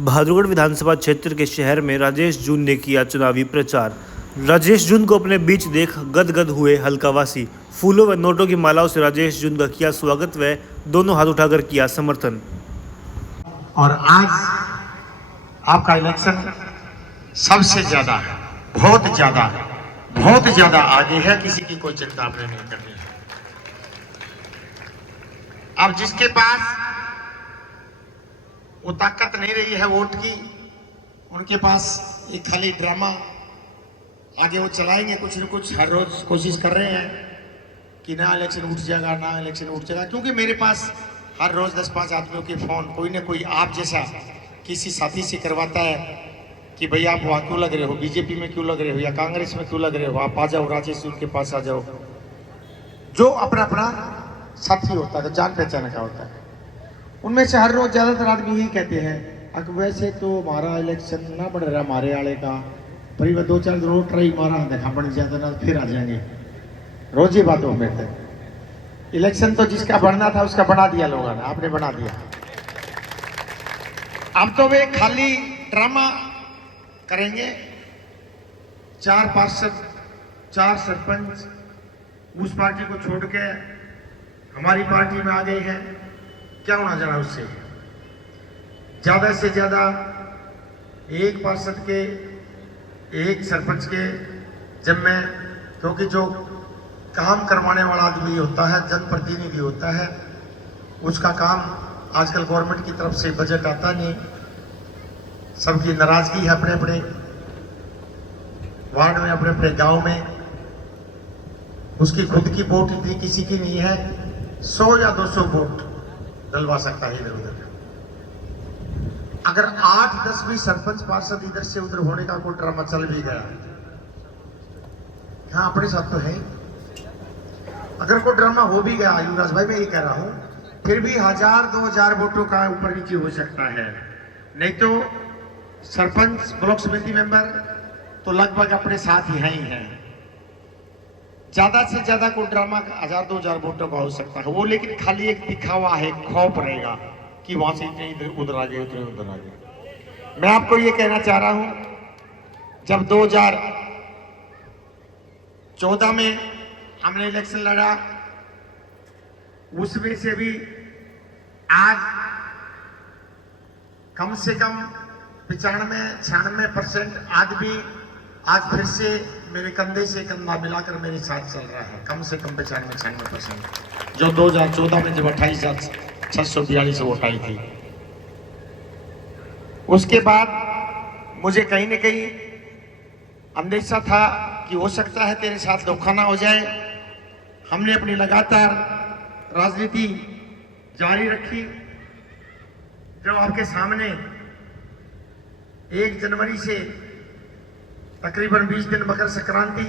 बहादुरगढ़ विधानसभा क्षेत्र के शहर में राजेश जून ने किया चुनावी प्रचार। राजेश जून को अपने बीच देख गदगद हुए हल्कावासी। फूलों व नोटों की मालाओं से राजेश जून का किया स्वागत व दोनों हाथ उठाकर किया समर्थन। और आज आपका इलेक्शन सबसे ज्यादा बहुत ज्यादा आगे है। किसी की कोई चिंता आपने नहीं करनी है। अब जिसके पास वो ताकत नहीं रही है वोट की, उनके पास एक खाली ड्रामा आगे वो चलाएंगे कुछ न कुछ। हर रोज कोशिश कर रहे हैं कि ना इलेक्शन उठ जाएगा, ना इलेक्शन उठ जाएगा। क्योंकि मेरे पास हर रोज 10-5 आदमियों के फोन कोई ना कोई आप जैसा किसी साथी से करवाता है कि भैया आप वहाँ क्यों लग रहे हो, बीजेपी में क्यों लग रहे हो या कांग्रेस में क्यों लग रहे हो, आप आ जाओ राजेश उनके पास आ जाओ। जो अपना अपना साथी होता है, जान पहचान का होता है, उनमें से हर रोज ज्यादातर आदमी यही कहते हैं कि वैसे तो हमारा इलेक्शन ना बढ़ रहा हमारे आले का, पर वह 2-4 रोड ट्राई मारा देखा बन जाता ना फिर आ जाएंगे। रोज ही बातों में थे। इलेक्शन तो जिसका बढ़ना था उसका बना दिया लोगों ने, आपने बना दिया। अब तो वे खाली ड्रामा करेंगे। 4 पार्षद 4 सरपंच उस पार्टी को छोड़ के हमारी पार्टी में आ गई है। क्या होना चाह रहा उससे? ज्यादा से ज्यादा 1 पार्षद के 1 सरपंच के जिम्मे, क्योंकि जो काम करवाने वाला आदमी होता है, जनप्रतिनिधि होता है, उसका काम आजकल गवर्नमेंट की तरफ से बजट आता नहीं। सबकी नाराजगी है अपने अपने वार्ड में, अपने अपने गांव में। उसकी खुद की वोट इतनी किसी की नहीं है। 100 या 200 वोट डलवा सकता है इधर उधर। अगर 8-10 भी सरपंच पार्षद इधर से उधर होने का कोई ड्रामा चल भी गया, हाँ अपने साथ तो है। अगर कोई ड्रामा हो भी गया युवराज भाई, मैं ये कह रहा हूं, फिर भी 1000-2000 वोटों का ऊपर नीचे हो सकता है। नहीं तो सरपंच ब्लॉक समिति मेंबर तो लगभग अपने साथ ही हैं। ज्यादा से ज्यादा कोई ड्रामा 1000-2000 वोटों का हो सकता है वो, लेकिन खाली एक दिखावा है, खौफ रहेगा कि वहां से इतने इधर उधर आ गए, उतने उधर आ गए। मैं आपको ये कहना चाह रहा हूं, जब 2014 में हमने इलेक्शन लड़ा, उसमें से भी आज कम से कम 95-96% आदमी आज फिर से मेरे कंधे से कंधा मिलाकर मेरे साथ चल रहा है। कम से कम 95-96%, जो 2014 में जब 28,642 वोट आई थी। उसके बाद मुझे कहीं न कहीं अंदेशा था कि हो सकता है तेरे साथ धोखा ना हो जाए। हमने अपनी लगातार राजनीति जारी रखी। जब आपके सामने 1 जनवरी से तकरीबन 20 दिन मकर संक्रांति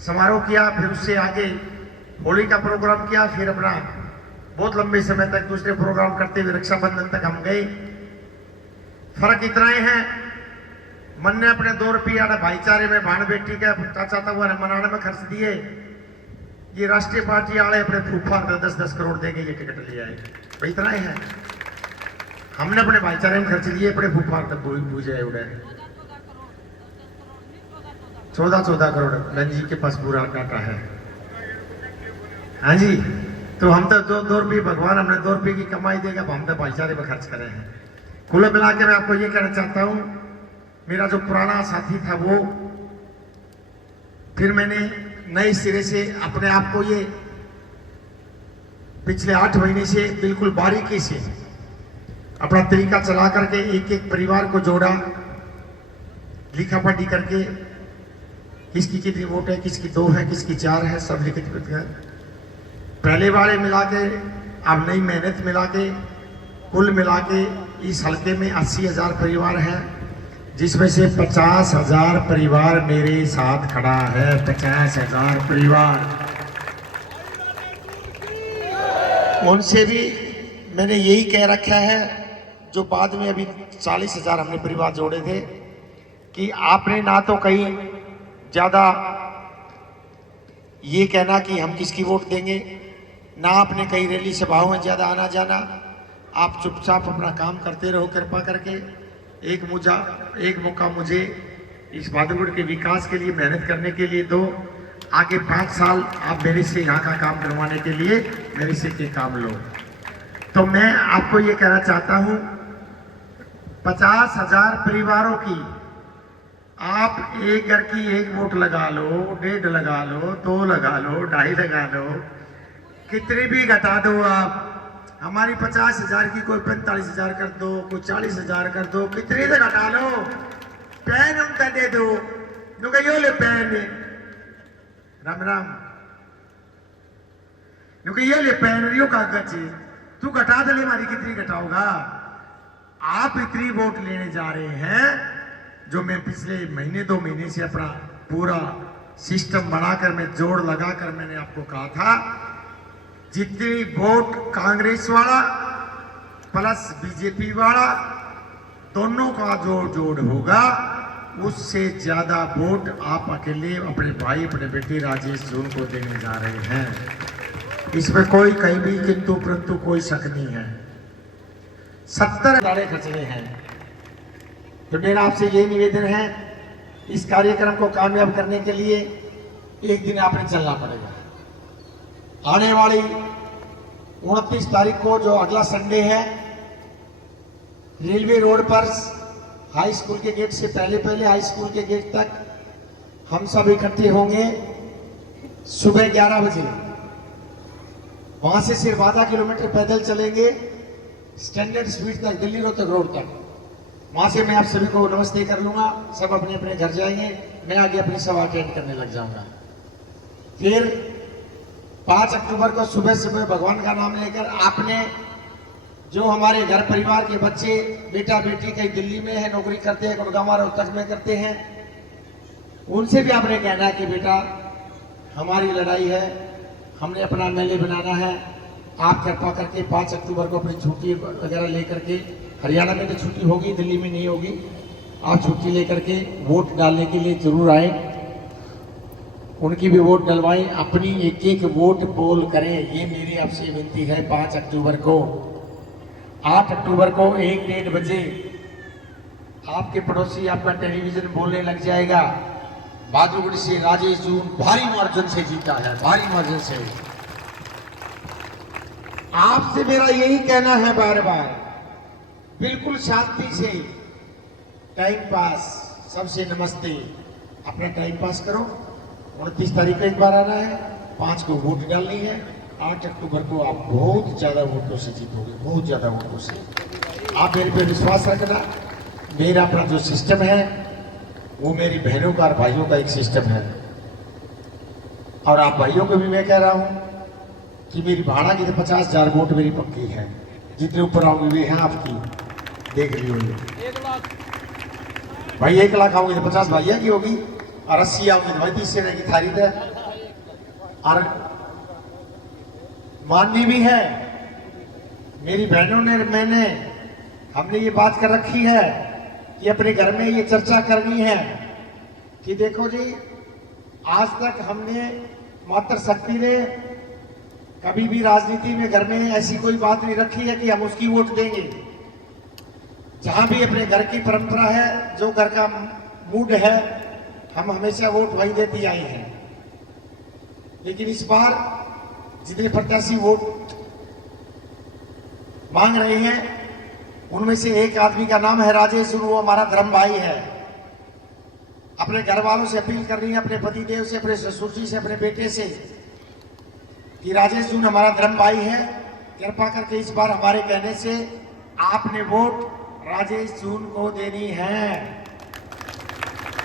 समारोह किया, फिर उससे आगे होली का प्रोग्राम किया, फिर अपना बहुत लंबे समय तक दूसरे प्रोग्राम करते हुए रक्षाबंधन तक हम गए। फर्क इतना ही है, मन ने अपने 2 रुपया भाईचारे में भाण बेटी का चाचा था वो मनाने में खर्च दिए। ये राष्ट्रीय पार्टी वाले अपने फूफा 10-10 करोड़ देंगे ये टिकट ले आए। तो इतना ही है, हमने अपने भाईचारे में खर्च लिए, अपने फूफा तक भूजे उड़े। 14 करोड़ बहन जी के पास पूरा डाटा है। हाँ जी, तो हम तो 2 रुपये भगवान हमने 2 रुपये की कमाई देगा, हम तो भाईचारे में खर्च करे हैं। कुल मिला के मैं आपको ये कहना चाहता हूँ, मेरा जो पुराना साथी था वो, फिर मैंने नए सिरे से अपने आप को ये पिछले 8 महीने से बिल्कुल बारीकी से अपना तरीका चला करके एक परिवार को जोड़ा, लिखा पढ़ी करके किसकी कितनी वोट है, किसकी 2 है, किसकी 4 है, सब लिखित है। पहले वाले मिला के अब नई मेहनत मिला के कुल मिला के इस हल्के में 80,000 परिवार है, जिसमें से 50,000 परिवार मेरे साथ खड़ा है। 50,000 परिवार। उनसे भी मैंने यही कह रखा है, जो बाद में अभी 40,000 हमने परिवार जोड़े थे, कि आपने ना तो कहीं ज्यादा ये कहना कि हम किसकी वोट देंगे, ना आपने कहीं रैली सभाओं में ज्यादा आना जाना। आप चुपचाप अपना काम करते रहो कृपा करके। एक मौका मुझे इस बादलगुड़ के विकास के लिए मेहनत करने के लिए दो। आगे 5 साल आप मेरे से यहाँ का काम करवाने के लिए मेरे से के काम लो। तो मैं आपको ये कहना चाहता हूँ, 50,000 परिवारों की आप एक घर की 1 वोट लगा लो, 1.5 लगा लो, 2 लगा लो, 2.5 लगा लो, कितनी भी घटा दो आप। हमारी 50,000 की कोई 45,000 कर दो, कोई 40,000 कर दो, कितनी तो घटा लो। पैन उनका दे दो, यो ले पैन, राम राम, ये ले पैन, यो कागज तू घटा दे, हमारी कितनी घटाओगा। आप इतनी वोट लेने जा रहे हैं, जो मैं पिछले महीने 2 महीने से अपना पूरा सिस्टम बनाकर मैं जोड़ लगाकर मैंने आपको कहा था, जितनी वोट कांग्रेस वाला प्लस बीजेपी वाला दोनों का जोड़ होगा, उससे ज्यादा वोट आप अकेले अपने भाई अपने बेटे राजेश जून को देने जा रहे हैं। इसमें कोई कहीं भी किंतु परंतु कोई शक नहीं है। 70 दाड़े खचरे हैं। तो मेरा आपसे ये निवेदन है, इस कार्यक्रम को कामयाब करने के लिए एक दिन आपने चलना पड़ेगा। आने वाली 29 तारीख को जो अगला संडे है, रेलवे रोड पर हाई स्कूल के गेट से पहले हाई स्कूल के गेट तक हम सब इकट्ठे होंगे सुबह 11 बजे। वहां से सिर्फ आधा किलोमीटर पैदल चलेंगे स्टैंडर्ड स्पीड तक, दिल्ली रोहतक रोड तक। वहां से मैं आप सभी को नमस्ते कर लूंगा, सब अपने अपने घर जाएंगे, मैं आगे अपनी सभा अटेंड करने लग जाऊंगा। फिर 5 अक्टूबर को सुबह सुबह भगवान का नाम लेकर आपने जो हमारे घर परिवार के बच्चे बेटा बेटी कहीं दिल्ली में है, नौकरी करते हैं, गुड़गांव रोहतक में करते हैं, उनसे भी आपने कहना है कि बेटा हमारी लड़ाई है, हमने अपना MLA बनाना है। आप कृपा करके 5 अक्टूबर को अपनी छुट्टी वगैरह लेकर के, हरियाणा में तो छुट्टी होगी, दिल्ली में नहीं होगी, आप छुट्टी लेकर के वोट डालने के लिए जरूर आए। उनकी भी वोट डलवाएं, अपनी एक वोट पोल करें, ये मेरी आपसे विनती है। 5 अक्टूबर को, 8 अक्टूबर को 1-1.5 बजे आपके पड़ोसी आपका टेलीविजन बोलने लग जाएगा, बादलगुड़ से राजेश जून भारी मार्जिन से जीता है, भारी मार्जिन से। आपसे मेरा यही कहना है बार बार, बिल्कुल शांति से, टाइम पास, सबसे नमस्ते, अपना टाइम पास करो। 29 तारीख को एक बार आना है, 5 को वोट डालनी है, 8 अक्टूबर को आप बहुत ज्यादा वोटों से जीतोगे, बहुत ज्यादा वोटों से। आप मेरे पे विश्वास रखना। मेरा अपना जो सिस्टम है वो मेरी बहनों का और भाइयों का एक सिस्टम है, और आप भाइयों को भी मैं कह रहा हूं कि मेरी भाड़ा की तो 50,000 वोट मेरी पक्की है, जितने ऊपर आओगे वे हैं आपकी, देख लियो ये। 1 लाख भाई 1 लाख आओगे तो 50 भैया की होगी, और 80 आओगे तो भाई 30 से रहेगी थारी है। और माननी भी है मेरी बहनों ने, हमने ये बात कर रखी है कि अपने घर में ये चर्चा करनी है कि देखो जी, आज तक हमने मातृशक्ति ने कभी भी राजनीति में घर में ऐसी कोई बात नहीं रखी है कि हम उसकी वोट देंगे। जहां भी अपने घर की परंपरा है, जो घर का मूड है, हम हमेशा वोट वही देती आए हैं। लेकिन इस बार जितने प्रत्याशी वोट मांग रहे हैं, उनमें से एक आदमी का नाम है राजेश जून, वो हमारा धर्म भाई है। अपने घर वालों से अपील करनी है, अपने पति देव से, अपने ससुर जी से, अपने बेटे से, कि राजेश जून हमारा धर्म भाई है, कृपा करके इस बार हमारे कहने से आपने वोट राजेश जून को देनी है।